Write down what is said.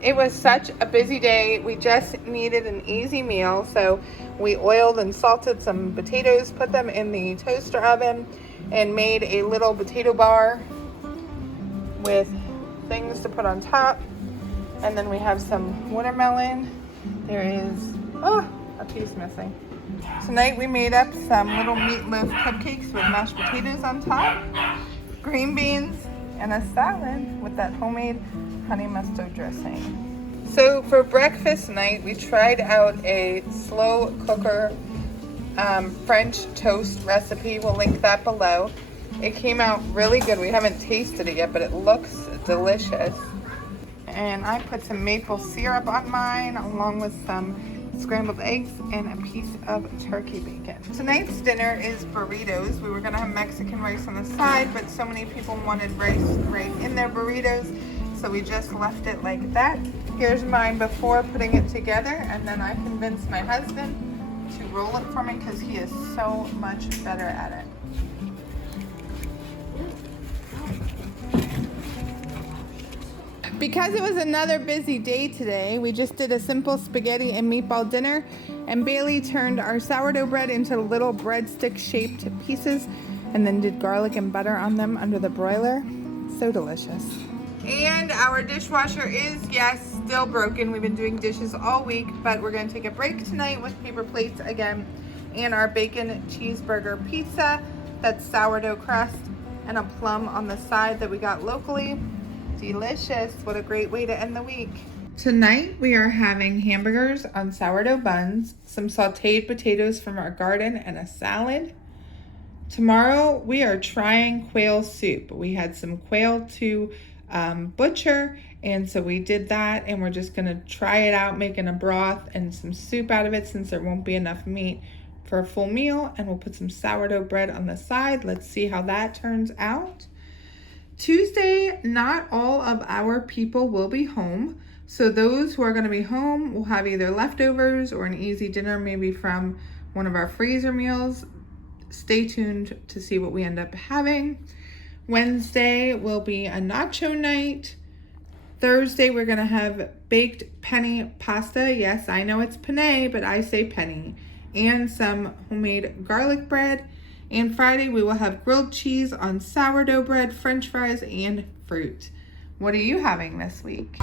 It was such a busy day. We just needed an easy meal, so we oiled and salted some potatoes, put them in the toaster oven, and made a little potato bar with things to put on top. And then we have some watermelon. There is, a piece missing. Tonight we made up some little meatloaf cupcakes with mashed potatoes on top, green beans, and a salad with that homemade honey mustard dressing. So for breakfast tonight, we tried out a slow cooker French toast recipe. We'll link that below. It came out really good. We haven't tasted it yet, but it looks delicious. And I put some maple syrup on mine, along with some scrambled eggs and a piece of turkey bacon. Tonight's dinner is burritos. We were gonna have Mexican rice on the side, but so many people wanted rice right in their burritos, so we just left it like that. Here's mine before putting it together, and then I convinced my husband to roll it for me because he is so much better at it. Because it was another busy day today, we just did a simple spaghetti and meatball dinner, and Bailey turned our sourdough bread into little breadstick shaped pieces and then did garlic and butter on them under the broiler. So delicious. And our dishwasher is, yes, still broken. We've been doing dishes all week, but we're gonna take a break tonight with paper plates again, and our bacon cheeseburger pizza, that's sourdough crust and a plum on the side that we got locally. Delicious. What a great way to end the week. Tonight we are having hamburgers on sourdough buns, some sauteed potatoes from our garden, and a salad. Tomorrow we are trying quail soup. We had some quail to butcher, and so we did that, and we're just gonna try it out, making a broth and some soup out of it since there won't be enough meat for a full meal, and we'll put some sourdough bread on the side. Let's see how that turns out. Tuesday, not all of our people will be home. So those who are going to be home will have either leftovers or an easy dinner, maybe from one of our freezer meals. Stay tuned to see what we end up having. Wednesday will be a nacho night. Thursday, we're going to have baked penne pasta. Yes, I know it's penne, but I say penne. And some homemade garlic bread. And Friday, we will have grilled cheese on sourdough bread, French fries, and fruit. What are you having this week?